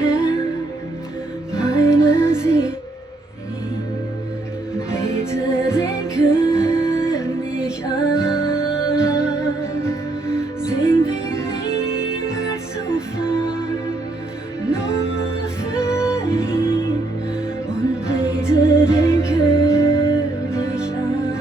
Herrn, meine Seele. Bete den König an, sing wie niemals zuvor, nur für ihn und bete den König an.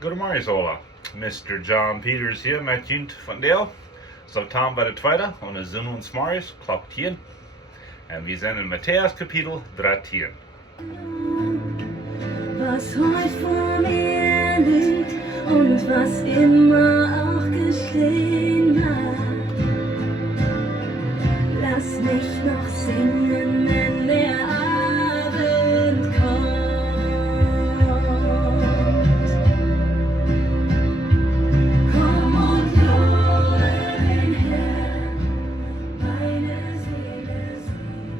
Goedemorgen Ola, Mr. John Peters hier met Suut Seihen Teil. September bij de tweede en de zon ons morgens klok 10. En we zijn in Matteaus kapitel 13. Was heut vor mir liegt und was immer auch geschehen mag, lass mich noch singen, wenn der Abend kommt. Komm und lobe den Herrn, meine Seele singt.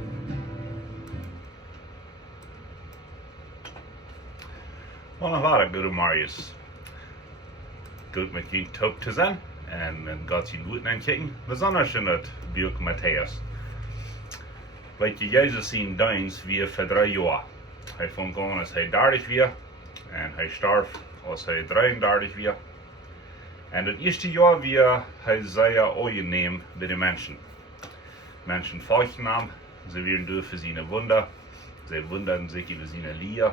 Wel, waren goedemorgens. Goed met jullie top te zijn en God zien goed naar kijken. Besonders in het boek Matteaus. Weet je, Jezus zien dienst weer voor 3 jaar. Hij vond aan als hij 30 weer en hij starf als hij 33 weer. En het eerste jaar weer hij zei ooit nemen bij de mensen. Menschen volgden hem, ze werden door voor zijn wunder, ze wunderden zich über zijn Lieder.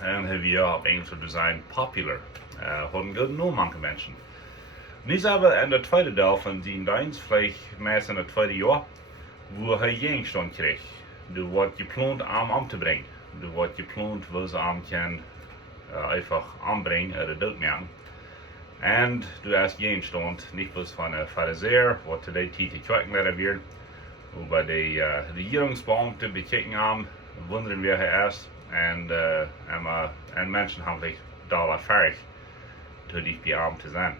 En hij weer op Engels te zijn popular. Hadden goed nog manche mensen. Nu zijn we in de tweede deel van zijn dienst, vielleicht meest in het tweede jaar, wo hij gegenstand kreeg. Du wordt geplant om te brengen. Du wordt geplant wo ze am kan einfach aanbrengen uit de dood maken. En du hast gegenstand, niet bloß van een Pharisäer, wat today tijd gekweekt laten werden, über die Regierungsbeamte bekeken haben, wundern wir hij is. En mensen hebben zich daar wat verg door die beamte te zijn.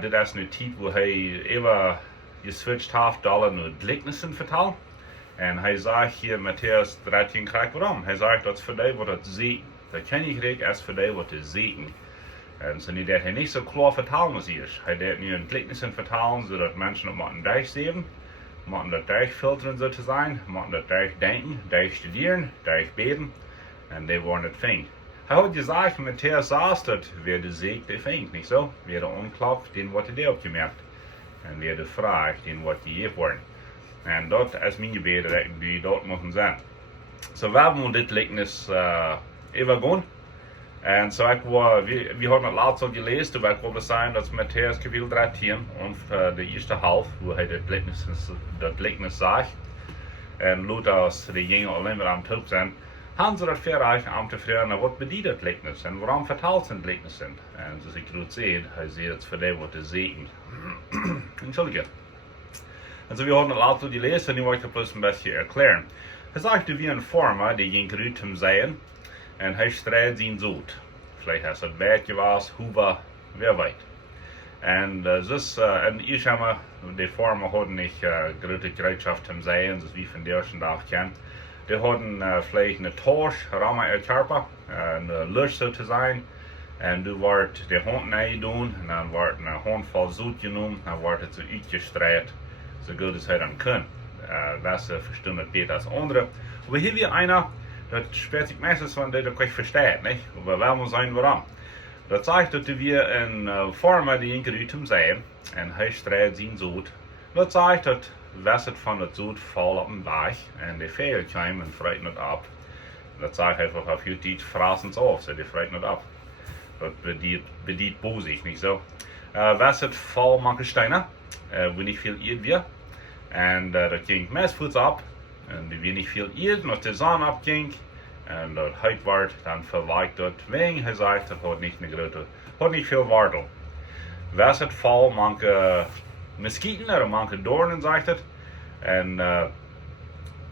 Dit is een tijd waar hij even geswitcht heeft naar nu gelijkenissen vertellen. En hij zegt hier Matteaus 13 krijg waarom. Hij zegt dat voor die wordt het zegen. Dat koninkrijk is voor die wordt het zegen. En zo niet dat hij niet zo klaar vertellen als hier. Hij deed nu een gelijkenissen vertellen zodat mensen het moeten durchzeven. Moeten dat durchfilteren zo te zijn. Moeten dat durchdenken, durchstuderen, durchbeten. En die worden het ving. Hij had gezegd, Matteaus zei dat wer de zeeg die vindt, niet zo? Wer de onklap, den wordt hij opgemerkt. En wer de vraag, den wordt gegeven worden. En dat is mijn gebed die dat moeten zijn. Zo we hebben dit gelijkenis even gaan. En zo we hadden het laatst al gelezen, toen ik wilde zeggen dat Matteaus kapitel 13 en de eerste half, waar hij dat gelijkenis zag. En Luther als de jongen alleen maar aan het hoop zijn. Haben sie das verreicht, om te vragen, wat bedient het gelijkenis en waarom vertaalt ze het gelijkenis? En zoals ik goed zie, hij zegt het voor die wat te zegen. Entschuldige. En zo we hadden het laatst gelezen, en nu wil ik het plus een beetje erklären. Hij zegt, du wie een farmer, die ging uit hem zijn, en hij strijdt zijn zoet. Vielleicht has het werkje was, hoe wer weet. En en eerst hebben die farmer hadden niet grote gereedschap hem zijn, zoals we van de eerste dag kennen. Die hadden vielleicht een Torsch, ramen uit Körper, een Lust zo te zijn. En du wordt de hond nee doen, en dan wordt een hond vol zoet genomen, dan wordt het zo uitgestreit, zo goed als hij dan kan. Dat verstaan het beter als anderen. Maar hier weer einer, dat spreekt zich meestens van die dat ik verstaat, niet? Maar wel moet zijn waarom. Dat zegt dat wir een farmer die in uit hem zijn, en hij strijdt zijn zoet. Dat zegt dat was het van het zoet vol op een berg en die vijgen kwamen en vreten het op. Dat zegt einfach auf je tijd frassen ze af, die vreten het op. Dat bedient bozig, niet zo. Was het vol manche steinen, wo niet veel eet weer. En dat ging meest voets op. En die weer niet veel eet, als de zon opging. En dat heet wordt, dan verwijkt dat wegen. Hij zegt, dat had niet veel waarde. Was het vol manche muskieten, of manche doornen, zegt het. En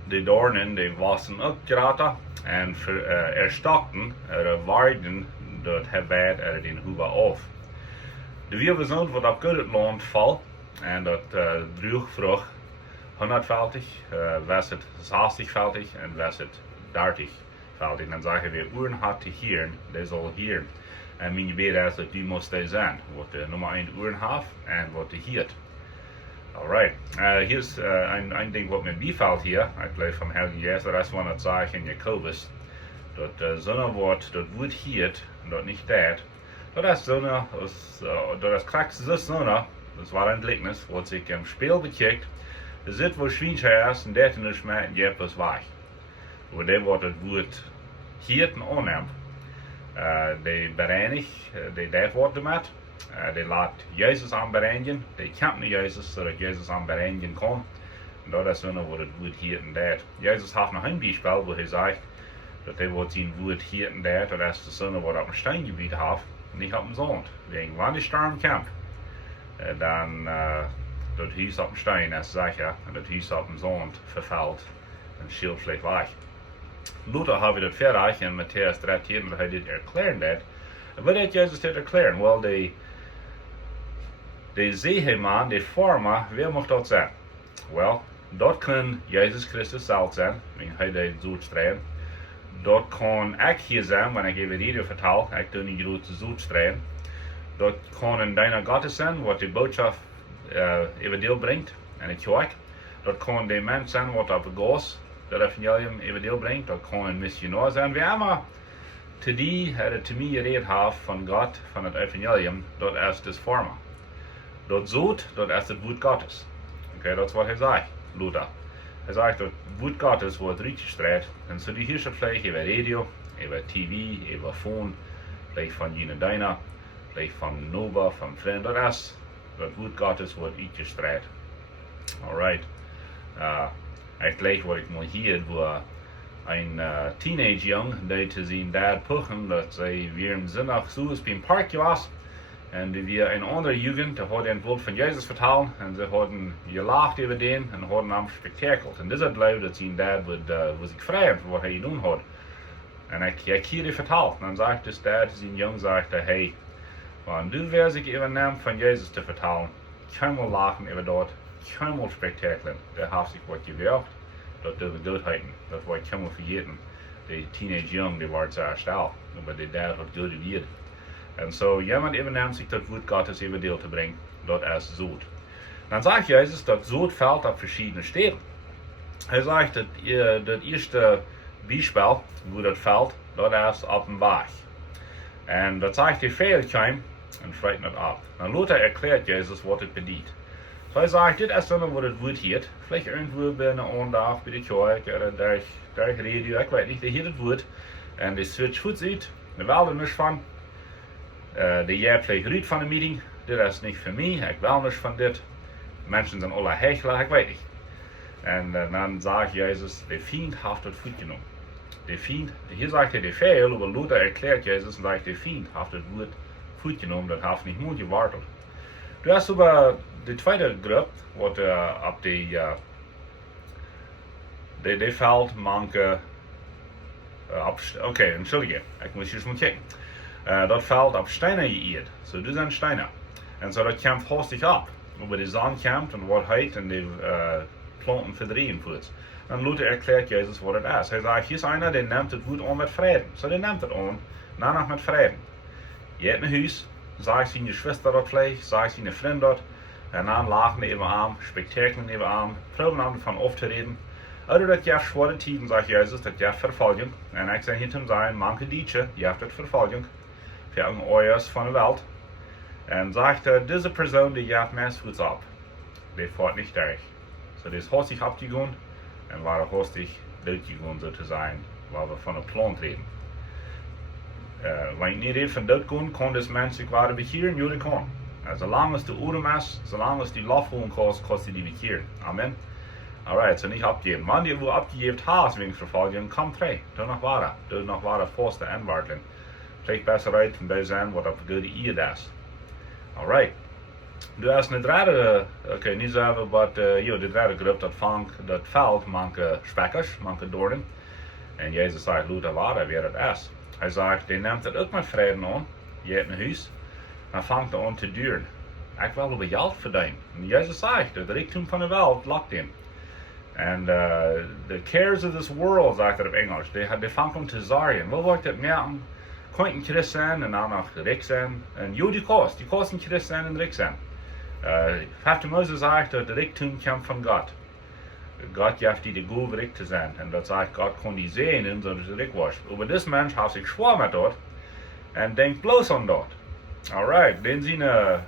die doornen, die wassen ook geraten. En erstakten, waarden dat het bed er den hoeven af. De weerbezoon wordt op goed het land val. En dat droeg 100-vältig, was het 60-vältig en was het 30-vältig. Dan zeggen we, uren had te hier, die zal hier. En mijn gebed is dat die moest zijn. Wat de nummer 1 uren heeft en wat de hiert. Alright. Hier is een ding wat me bevalt hier. Ik blijf van Helgen Jes, dat is wat het zegt in Jacobus. Dat de zonne wordt, dat wordt hiert, dat niet dat. Dat is zonne, dat is kraks de zonne, dat was een gelijkenis, wat zich im Spiel bekijkt. Er zit wo Schweinshaar is en dat in de schmet en je hebt was weg. Waar dat wordt het woord hiert en onneemt. Die bereinigt, die dat wordt met. Die laat Jezus aanbereinigen, die kent niet Jezus, zodat Jezus aanbereinigen kan. En dat is zonne wat het woord hiert en dat. Jezus heeft nog een bijspel waar hij zegt, dat hij wordt zijn woord hiert en dat is de zonne wat op een steingebied heeft, niet op een zand. Wegen wanneer de storm komt, dan dat huis op een steen is zeker, en dat huis op een zand vervalt en schild slecht weg. Luther heeft dat verder in Matteaus 13, dat hij dit erklären dat. En wat heeft Jezus dit erklären? Wel, de zeeman, de vormer, wie mag dat zijn? Wel, dat kan Jezus Christus zelf zijn, wanneer hij dat Suut Seihen. Dat kan ik hier zijn, wanneer ik even radio vertel, ik doe niet grote Suut Seihen. Dat kan een deiner Gottes zijn, wat de boodschap even deel brengt en het kerk. Dat kan de mens zijn, wat op de goos, dat evangelium even deel brengt. Dat kan een missionair zijn. Wie immer te die het te mij gereed heeft van God, van het evangelium, dat is de vormer. Dat zoet, dat is het woord Gottes. Oké, dat is wat hij zegt, Luther. Hij zegt dat het woord Gottes wordt uitgestrekt. En zo die hier zit vleeg over radio, over tv, over phone, vleeg van jene deiner, vleeg van Nova, van vriend, dat is dat woord Gottes wordt uitgestrekt. Alright. Ik lees wat ik moet hier, waar een teenage jong die te zien dad puchen, dat zij weer een zinnig zo is bij een parkje was. En die weer een andere jugend, die hadden het woord van Jezus vertalen. En ze hadden gelacht over den en hadden hem spektakeld. En dit is het leuk dat zijn dad was ik vrij voor wat hij doen had. En ik hier die vertaald. En dan zegt dus dad, zijn jong zegt, hey, wanneer du weer zich even naam van Jezus te vertalen, kan wel lachen over dat, kan wel spektakelen. Daar heeft zich wat gewerkt, dat doen we goedheden. Dat wordt kan wel vergeten. De teenage jong, die wordt zo stil. Maar de dad had goed gewierd. En zo iemand even neemt zich dat woord Gottes even deel te brengen, dat is zoet. Dan zegt Jezus dat zoet valt op verschillende steden. Hij zegt dat het eerste bijspel, hoe dat valt, dat is op een berg. En dat zegt hij veel kwam en vreit niet op. Dan Luther erklärt Jezus wat het bedient. So hij zegt, dit is dan wat het woord heet. Vielleicht irgendwo bij een aandag, bij de kerk, of daar radio, ik weet niet, die heet het woord. En die switcht goed uit, er wel er niks van. De jij pleegt uit van de meeting, dit is niet voor mij, ik wil niks van dit. Mensen zijn alle hechelen, ik weet niet. En dan zegt Jezus, de vriend heeft het goed genomen. De vriend, hier zegt hij de veel, maar Luther erklärt Jezus en zegt de vriend heeft het woord goed genomen, dat heeft niet mooi gewarteld. Du hast über de tweede groep, wat op de veld manke, oké, entschuldige, ik moet eens maar kijken. Dat veld op stenen geëerd, zo dus zijn stenen. En zo dat komt hastig op, over de zon komt en wordt heet en de planten verdrehen voert. En Luther erklärt Jezus wat het is. Hij zegt, hier is einer, die neemt het woord aan met vrede. Zo die neemt het aan, nog met vrede. Je hebt een huis, zeg zijn je schwester dat vleeg, zeg zijn vriend dat. En dan lachen even aan, spektakelen even aan, proberen aan van af te reden. Oder dat je zware tijden, zegt Jezus, dat je vervolging. En ik zeg niet hem zijn, manche dietje, je hebt het vervolging. Voor een oorlog van de wereld. En zegt, deze persoon die je hebt meest voets op, die voort niet erg. So die is hastig opgegaan en waren hastig doodgegaan zo te zijn, waar we van een plan reden. Wanneer ik niet reed van doodgaan, kon deze mens zich waren bekeren, jullie kon. Zolang als de oorlog is, zolang als die lafholen kost die bekeren. Amen. Alright, so nicht abgeben. Wann die wo abgegeben hast wegen Verfolgung, komm frei. Du noch wahre Forste anwarten. Vielleicht besser rein bei sein, was auf gute Ehe das. Alright. Du hast eine dritte, okay, nicht selber, aber die dritte Gruppe, dat veld, manche Speckers, manche Dornen. En Jezus sagt, Luther wahre, wer das ist. Hij sagt, die neemt het ook met vrede aan. Je hebt een huis. Dan vangt hij aan te duren. Ik wil over geld verdienen. En Jezus zegt, de rijkdom van de wereld lakt hem. And the cares of this world, zegt hij op Engels, die vangt aan te zorgen. Wat wordt het merken? Könnten Christ sein und auch noch reich sein. Und jo, die kosten Christ sein und reich sein. 5. Mose sagt, dass der Reichtum kommt von Gott. Gott gibt dir die Gabe, reich zu sein. Und das sagt, Gott kann die sehen, so dass er reich wird. Aber dieser Mensch hat sich schwer mit dort und denkt bloß an dort. Alright, den seine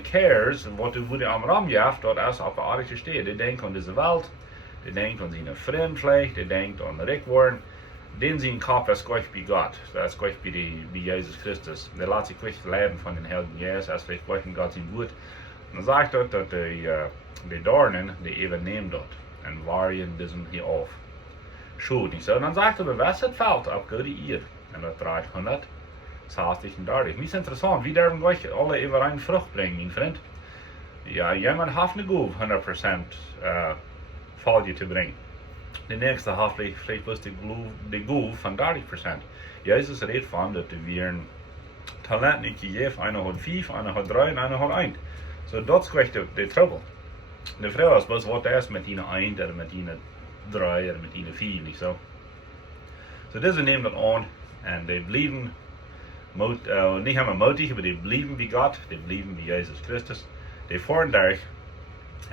Cares, was du am Raum gibt, dort ist auf der Erde steht. Der denkt an diese Welt, der denkt an seine Freunde vielleicht, der denkt an reich werden. Den sein Kopf ist gleich wie Gott, das ist gleich wie Jesus Christus. Der lässt sich gleich leiden von den Heiligen Geist, er ist gleich in Gott sein Wort. Und er sagt dort, dass die Dornen, die eben nehmen dort und warien diesen hier auf. Schuld nicht so. Und dann sagt er, was hat fällt auf gute Erde? Und das 360 und 30. Nicht interessant, wie dürfen gleich alle über eine Frucht bringen, mein Freund? Ja, jemand hat eine Gabe, 100% Folie zu bringen. De nächste hat vielleicht bloß die Gabe von 30%. Jesus redet von, dass wir ein Talent nicht gegeben, einer hat 5, einer hat 3 und einer hat 1. So, das ist gleich der Trouble. Die Frage ist, was wird das mit ihnen 1 oder mit ihnen 3 oder mit ihnen 4, nicht so? So, diese nehmen das an und die bleiben, nicht einmal mutig, aber die bleiben wie Gott, die bleiben wie Jesus Christus. Die fahren durch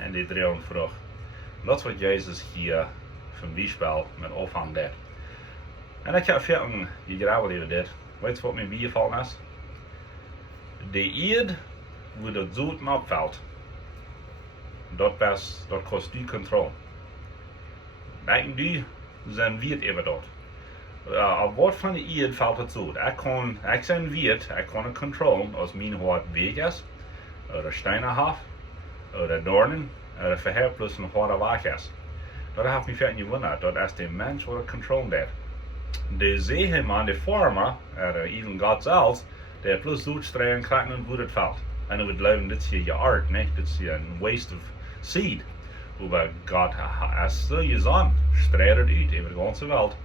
und die drehen Frucht. Das wird Jesus hier vom Beispiel mit Aufhang deed. En ik ga vertellen, wie gravel even dit. Weet je wat mij bijgevallen is? De eerd, wo dat zout opvalt, dat kost die controle. Denken die, zijn wiert even dat. Op wat van de eerd valt het zout? Ik zijn wiert, ik kan het controleren als mijn hart weg is, oder Steine hat, oder Dornen, oder verheer plus een harde weg is. Dat heeft me verder gewundert, dat is de mens wat het controleren deed. De zeeman, de farmer, even God zelfs, der plus zoetstreien krijgen en hoe het valt. En dan wordt leven, dit is hier je art, nee? Dit is hier een waste of seed. Maar God, als je zon, streit het uit over de ganze wereld.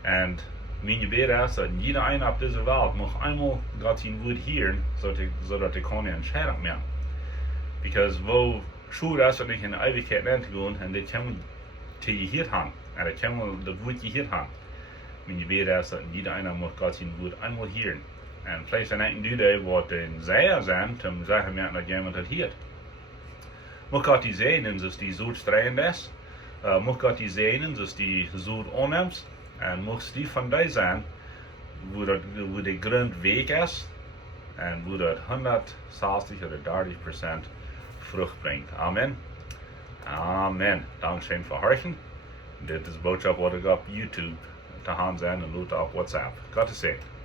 En mijn gebed is dat jeder een op deze wereld mag eenmaal God zijn woord horen, zodat hij kan entscheiden maken. Because wo schuld is dat ik in de eeuwigheid aan te gaan, en dit kan te gehoord hebben. En dat kan dat woord gehoord hebben. Mijn gebed is dat jeder een mag God zijn woord eenmaal horen. En vielleicht zijn een dude wat in zij zijn, om zeggen merken dat iemand het hoort. Mag God die zenen, zoals die zoet strijdend is. Mag God die zenen, zoals die zoet onneemt. En mag die van die zijn, wo de grond weg is. En wo dat 160 oder 30% vrucht brengt. Amen. Amen. Dankzij voor horchen. Dit is de boodschap wat ik op YouTube te hand zijn en loot op WhatsApp. God is zegen.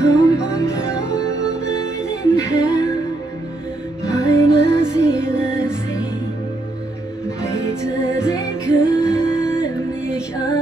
Komm und lobe den Herrn, meine Seele singt, bete den König an.